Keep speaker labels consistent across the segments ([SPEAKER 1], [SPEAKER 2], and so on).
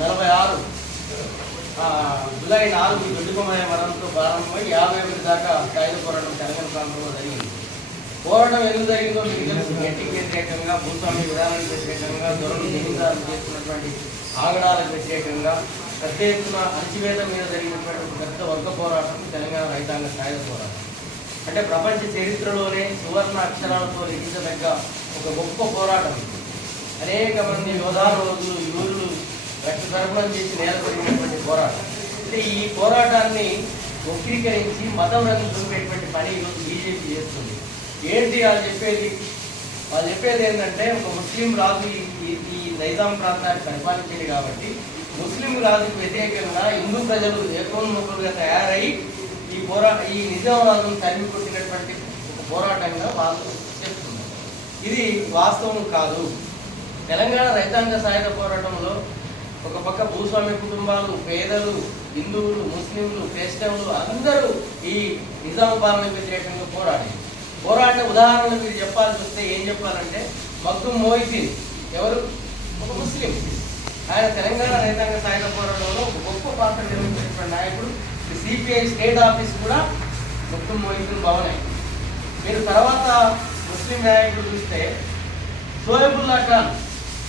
[SPEAKER 1] నలభై ఆరు జూలై నాలుగు దుడ్డుకమయ మరణంతో ప్రారంభమై యాభై ఒకటి దాకా సాయుధ పోరాటం తెలంగాణ ప్రాంతంలో జరిగింది. పోరాటం ఎందుకు జరిగిందో మీకు తెలుసు. గట్టికి వ్యతిరేకంగా భూస్వామి విధానానికి వ్యతిరేకంగా దొరలు జమీందారులు చేస్తున్నటువంటి ఆగడాలకు వ్యతిరేకంగా పెద్ద ఎత్తున అణచివేత మీద జరిగినటువంటి ఒక పెద్ద వర్గ పోరాటం తెలంగాణ రైతాంగ సాయుధ పోరాటం. అంటే ప్రపంచ చరిత్రలోనే సువర్ణ అక్షరాలతో లిఖించదగ్గ ఒక గొప్ప పోరాటం. అనేక మంది యోధారోధులు యూరులు రక్త తర్పణం చేసి నేలపడినటువంటి పోరాటం. అంటే ఈ పోరాటాన్ని వక్రీకరించి మతం రంగు చూపేటువంటి పని ఈరోజు బీజేపీ చేస్తుంది. ఏంటి వాళ్ళు చెప్పేది? వాళ్ళు చెప్పేది ఏంటంటే ఒక ముస్లిం రాజు ఈ- ఈ నైజాం ప్రాంతాన్ని పరిపాలించేది కాబట్టి ముస్లిం రాజుకు వ్యతిరేకంగా హిందూ ప్రజలు ఏకోన్ముఖులుగా తయారై ఈ పోరా ఈ నిజాం రాజును తరిమి కొట్టినటువంటి ఒక పోరాటంగా వాళ్ళు చేస్తున్నారు. ఇది వాస్తవం కాదు. తెలంగాణ రైతాంగ సాయుధ పోరాటంలో ఒక పక్క భూస్వామ్య కుటుంబాలు పేదలు హిందువులు ముస్లింలు క్రైస్తవులు అందరూ ఈ నిజాం పాలన వ్యతిరేకంగా పోరాడి పోరాట ఉదాహరణలు మీరు చెప్పాల్సి వస్తే ఏం చెప్పాలంటే మగ్గు మోయిదీన్ ఎవరు? ఒక ముస్లిం. ఆయన తెలంగాణ రైతాంగ సాయుధ పోరాటంలో ఒక గొప్ప పాత్ర నిర్వహించినటువంటి నాయకుడు సిపిఐ స్టేట్ ఆఫీస్ కూడా మగ్దుం మోయిద్దీన్ భవనే. మీరు తర్వాత ముస్లిం నాయకుడు చూస్తే సోయబుల్లా ఖాన్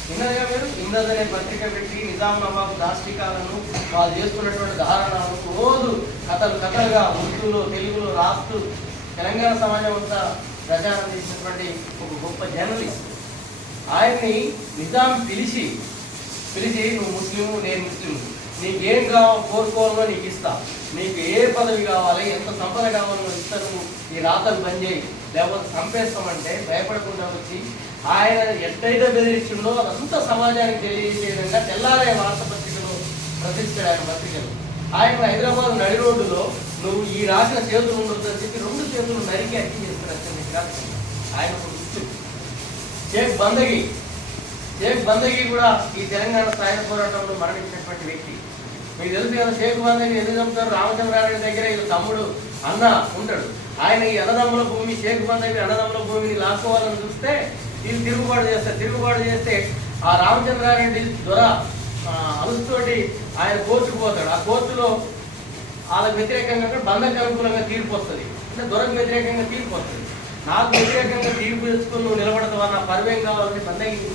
[SPEAKER 1] విన్నదిగా మీరు ఇంద్రజ్ అనే పత్రిక పెట్టి నిజాం నవాబు దాష్టికాలను వాళ్ళు చేస్తున్నటువంటి ధారణలు రోజు కథలు కథలుగా ఉర్దూలో తెలుగులో రాస్తూ తెలంగాణ సమాజం అంతా ప్రచారం చేసినటువంటి ఒక గొప్ప జర్నలిస్ట్. ఆయన్ని నిజాం పిలిచి పిలిచి నువ్వు ముస్లిము నేను ముస్లిము. నీకు ఏం కావాలో కోరుకోవాలో నీకు ఇస్తా. నీకు ఏ పదవి కావాలి ఎంత సంపద కావాలో ఇస్తా. నువ్వు ఈ రాతలు బంద్ చేయి. లేకపోతే చంపేస్తామంటే భయపడకుండా వచ్చి ఆయన ఎట్టయితే బెదిరించిండో అదంతా సమాజానికి తెలియజేసే విధంగా తెల్లారే వార్తాపత్రికలో ప్రచురించాడు ఆయన పత్రికలు. ఆయన హైదరాబాద్ నడి రోడ్డులో నువ్వు ఈ రాసిన చేతులు ఉండొద్దు అని చెప్పి రెండు చేతులు నరికి అట్టి చేస్తున్నారు ఆయన ఒక షేక్ బందగి. షేక్ బందగి కూడా ఈ తెలంగాణ సాయుధ పోరాటంలో మరణించినటువంటి వ్యక్తి. మీకు తెలుసు కదా షేక్ బందగి ఎందుకు చంపుతారు? రామచంద్రారెడ్డి దగ్గర వీళ్ళ తమ్ముడు అన్న ఉంటాడు. ఆయన ఈ అన్నదమ్ముల భూమి షేక్ బందగి అన్నదమ్ముల భూమిని లాక్కోవాలని చూస్తే వీళ్ళు తిరుగుబాటు చేస్తారు తిరుగుబాటు చేస్తే ఆ రామచంద్రారెడ్డి దొర ఆ, అలుసుతోటి ఆయన కోర్టుకు పోతాడు. ఆ కోర్టులో వాళ్ళకు వ్యతిరేకంగా బంధకు అనుకూలంగా తీర్పు వస్తుంది. అంటే దొరకు వ్యతిరేకంగా తీర్పు వస్తుంది. నాకు వ్యతిరేకంగా తీర్పు తెచ్చుకుని నువ్వు నిలబడతావు అన్న పరివేం కావాలంటే బంధకి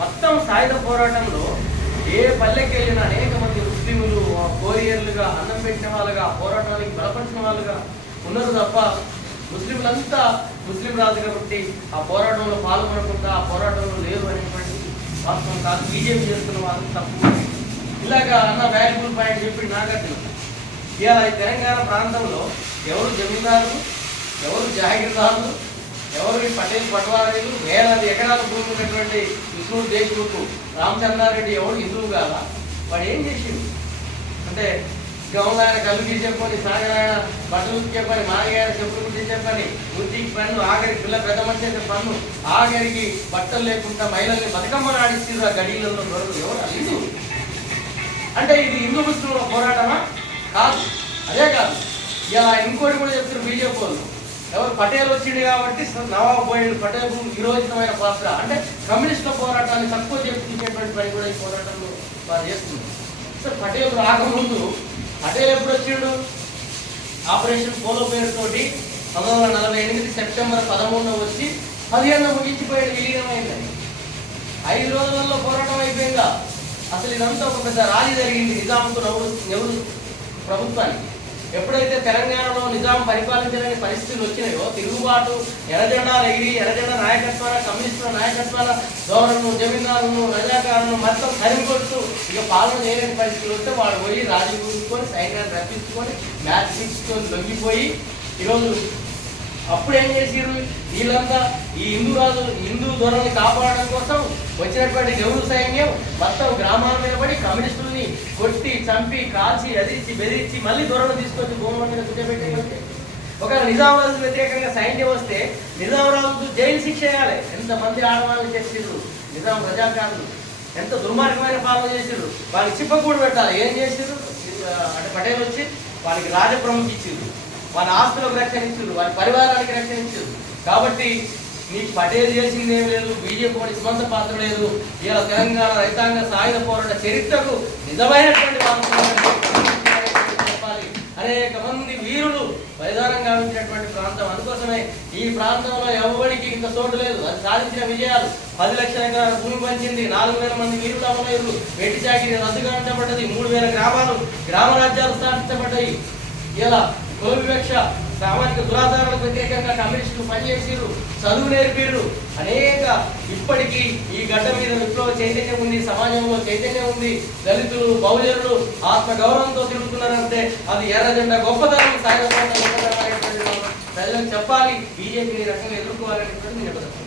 [SPEAKER 1] మొత్తం సాయుధ పోరాటంలో ఏ పల్లెకి వెళ్ళినా అనేక మంది ముస్లింలు కోరియర్లుగా అన్నం పెట్టిన వాళ్ళుగా పోరాటానికి బలపరిచిన వాళ్ళుగా ఉన్నారు తప్ప ముస్లింలంతా ముస్లిం రాదు కాబట్టి ఆ పోరాటంలో పాల్గొనకుండా ఆ పోరాటంలో లేరు అనేటువంటి వాస్తవం కాదు. బీజేపీ చేస్తున్న వాళ్ళు తప్పు ఇలాగా అన్న వాల్యుబుల్ పాయింట్ చెప్పి నాగార్జున ఇవాళ ఈ తెలంగాణ ప్రాంతంలో ఎవరు జమీందారులు ఎవరు జాగీర్దారులు ఎవరు ఈ పటేల్ పట్వారీలు వేలాది ఎకరాల భూమి ఉన్నటువంటి విష్ణు దేశ్ముఖ్ రామచంద్రారెడ్డి ఎవరు హిందువు కాదా వాడు ఏం చేసిండు? అంటే గౌన్ ఆయన కళ్ళు తీసేపని సాగరాయన బట్టలు చెప్పని మాగయ్య చెప్పులు తీసేపని వృత్తికి పన్ను ఆఖరికి పిల్ల పెద్ద మనిషి అయితే పన్ను. ఆఖరికి బట్టలు లేకుండా మహిళల్ని బతుకమ్మలు ఆడిస్తున్నారు ఆ గడియలలో దొరకదు. ఎవరు? అది అంటే ఇది హిందూ ముస్లింల పోరాటమా? కాదు. అదే కాదు. ఇలా ఇంకోటి కూడా చెప్తారు బీజేపీ వాళ్ళు ఎవరు పటేల్ వచ్చిండు కాబట్టి నవాబ్ పోయిండు. పటేల్ విరోచితమైన పాత్ర. అంటే కమ్యూనిస్టుల పోరాటాన్ని తక్కువ చేపించేటువంటి పని కూడా ఈ పోరాటంలో వారు చేస్తుంది సో పటేల్ రాకముందు పటేల్ ఎప్పుడు వచ్చిండు? ఆపరేషన్ పోలో పేరుతోటి పంతొమ్మిది వందల నలభై ఎనిమిది సెప్టెంబర్ పదమూడున వచ్చి పదిహేను ముగించిపోయాడు విలీనమైందని ఐదు రోజులలో పోరాటం అయిపోయిందా? అసలు ఇదంతా ఒక పెద్ద రాజీ జరిగింది. నిజాంకు నవ్వు నెవరు ప్రభుత్వానికి. ఎప్పుడైతే తెలంగాణలో నిజాం పరిపాలించలేని పరిస్థితులు వచ్చినాయో తిరుగుబాటు ఎర్రజెండాలు ఎగిరి ఎర్రజెండా నాయకత్వాల కమ్యూనిస్టుల నాయకత్వాల గవర్నర్ను జమీందారులను రజాకారులను మొత్తం సరికొడుతూ ఇక పాలన చేయలేని పరిస్థితులు వస్తే వాడు పోయి రాజు కూర్చుకొని సైన్యాన్ని రప్పించుకొని మ్యాచ్ తీసుకొని లొంగిపోయి ఈరోజు అప్పుడు ఏం చేసిర్రు? వీళ్ళంతా ఈ హిందూ హిందూ ధోరణి కాపాడడం కోసం వచ్చినటువంటి నెహ్రూ సైన్యం మొత్తం గ్రామాల మీద పడి కమ్యూనిస్టుల్ని కొట్టి చంపి కాల్చి ఎదిరించి బెదిరించి మళ్ళీ ధోరణి తీసుకొచ్చి భూముల మీద కూర్చోబెట్టి ఒక నిజాం రాజు వ్యతిరేకంగా సైన్యం వస్తే నిజాం జైలు శిక్ష వేయాలి. ఎంతమంది ఆడవాళ్ళు చేసిర్రు? నిజాం ప్రజాకారులు ఎంత దుర్మార్గమైన పాలన చేసిర్రు? వాళ్ళకి చిప్పకూడు పెట్టాలి. ఏం చేసిర్రు? అంటే పటేల్ వచ్చి వాళ్ళకి రాజప్రముఖ ఇచ్చిండ్రు వారి ఆస్తులకు రక్షణ వారి పరివారానికి రక్షణ కాబట్టి నీ పటేల్ చేసింది ఏం లేదు బీజేపీ వాడి స్వంత పాత్ర లేదు. ఇలా తెలంగాణ రైతాంగ సాయుధ పోరాట చరిత్రకు నిజమైనటువంటి చెప్పాలి. అనేక మంది వీరులు బలిదానం గావించినటువంటి ప్రాంతం అందుకోసమే ఈ ప్రాంతంలో ఎవరికి ఇంత చోటు లేదు. అది సాధించిన విజయాలు. పది లక్షల ఎకరాల భూమి పంచింది నాలుగు వేల మంది వీరులు అమరవీరులు వెట్టి చాకిరి రద్దు గావించబడ్డది మూడు వేల గ్రామాలు గ్రామ రాజ్యాలు స్థాపించబడ్డాయి. ఇలా కుల సామాజిక దురాచారాలకు వ్యతిరేకంగా కమ్యూనిస్టులు పనిచేసిరు చదువు నేర్పిరు అనేక ఇప్పటికీ ఈ గడ్డ మీద విప్లవ చైతన్యం ఉంది సమాజంలో చైతన్యం ఉంది. దళితులు బహుజనులు ఆత్మ గౌరవంతో తిరుగుతున్నారంటే అది ఎర్రజెండ గొప్పతనం సాయుధ ప్రజలకు చెప్పాలి. బీజేపీని రకంగా ఎదుర్కోవాలనేటువంటి నేను